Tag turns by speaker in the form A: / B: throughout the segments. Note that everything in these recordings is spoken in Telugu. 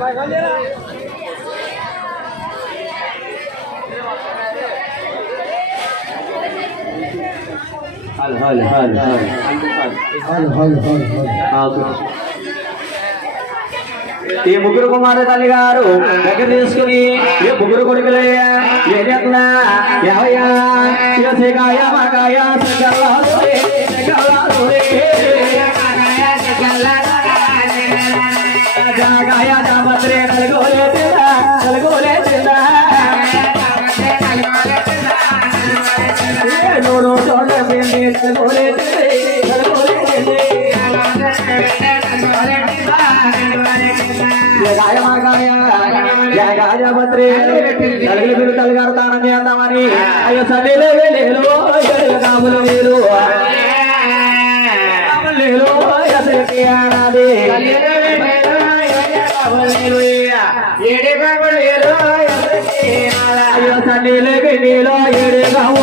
A: ভাই ভাই हल हल
B: हल हल हल हल हल हल
A: ఈ ముగ్గురు కుమారు తల్లి గారు దగ్గర తీసుకుని ఏ ముగ్గురు కొడుకులే రాజాపత్రి నలుగురు పిల్లలు కడతానని అందామని. అయ్యో సల్లీలో లేలు కాపులు లేలు లేలు ఏడే కావు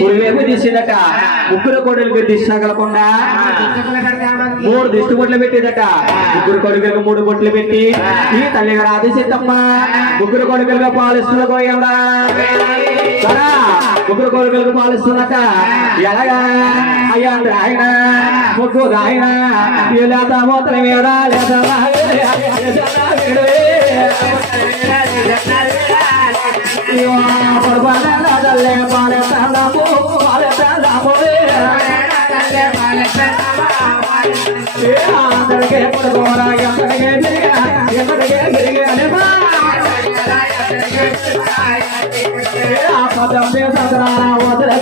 A: కురువేపు ముగ్గురు కోడలు దిష్టి తగలకుండా మూడు దిష్టి బొట్లు పెట్టేదట. ముగ్గురు కొడుకులకు మూడు బొట్లు పెట్టి. ఈ తల్లి గారు ఆదేశిద్దమ్మ ముగ్గురు కొడుకులుగా పాలిస్తున్న పోయాడా ముగ్గురు కొడుకులకు పాలిస్తున్నట ఎలాగా? అయ్యా ఆయన. ముగ్గురు ఆయన. లేదా మూతల మీద లేదా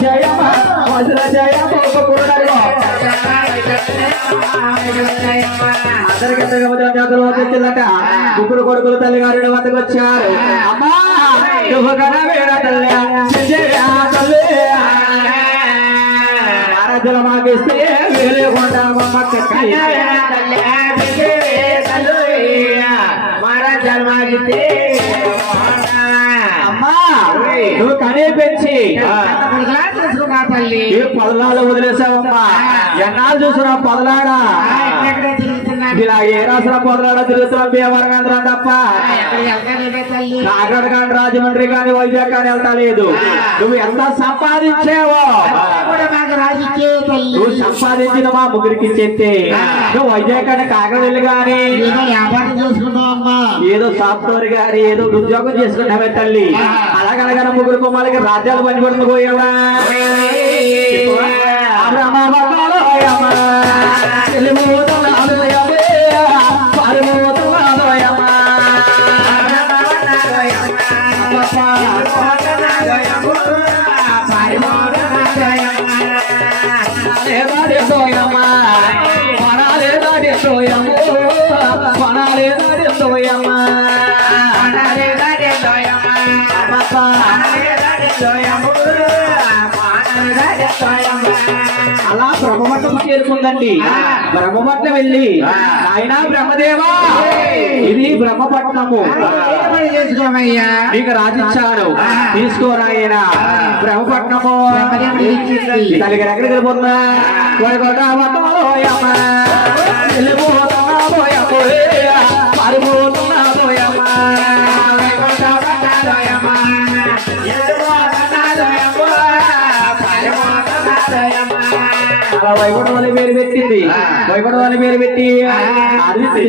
A: జయ జయ పూర్ణ వచ్చిందట ముగ్గురు కొడుకులు తల్లి గారు వద్దకు వచ్చారు అమ్మా నువ్వు కదా వేడ తల్లి నువ్వు కనే పెంచి.
B: తల్లి.
A: ఏ పొదలాలు వదిలేసావమ్మా. ఎన్నాళ్ళు చూసినా పొదలాడా ఇలా ఏ రాసిన పొదలాడా తిరుగుతున్నాం భీమవరం తప్ప?
B: ఎక్కడ వెళ్తారు తల్లి?
A: కాకినాడ కానీ రాజమండ్రి కానీ వైజాగ్ కానీ వెళ్తా లేదు. నువ్వు ఎంత సంపాదించావో
B: కూడా మాకు రాజిచ్చే తల్లి
A: నువ్వు సంపాదించిన మా ముగ్గురికి చెప్తే నువ్వు వైజాగ్ కానీ కాకినాడ కానీ
B: ఏదో
A: సాఫ్ట్వేర్ గాని ఏదో ఉద్యోగం చేసుకుంటామే తల్లి. అలాగనగా ముగ్గురు కుమాలకి రాజ్యాలు పనిపడుతుంది పోయావా? అలా బ్రహ్మపట్నం చేరుకుందండి. బ్రహ్మపట్నం వెళ్ళి. ఆయన బ్రహ్మదేవా! ఇది బ్రహ్మపట్నము.
B: చేసుకోమయ్యా
A: నీకు రాజిచ్చాను తీసుకోరాయన బ్రహ్మపట్నము. తల్లికి ఎక్కడికి వెళ్ళిపోతున్నా వైకుంఠం వాళ్ళ పేరు పెట్టింది వైకుంఠం వాళ్ళ పేరు పెట్టి అది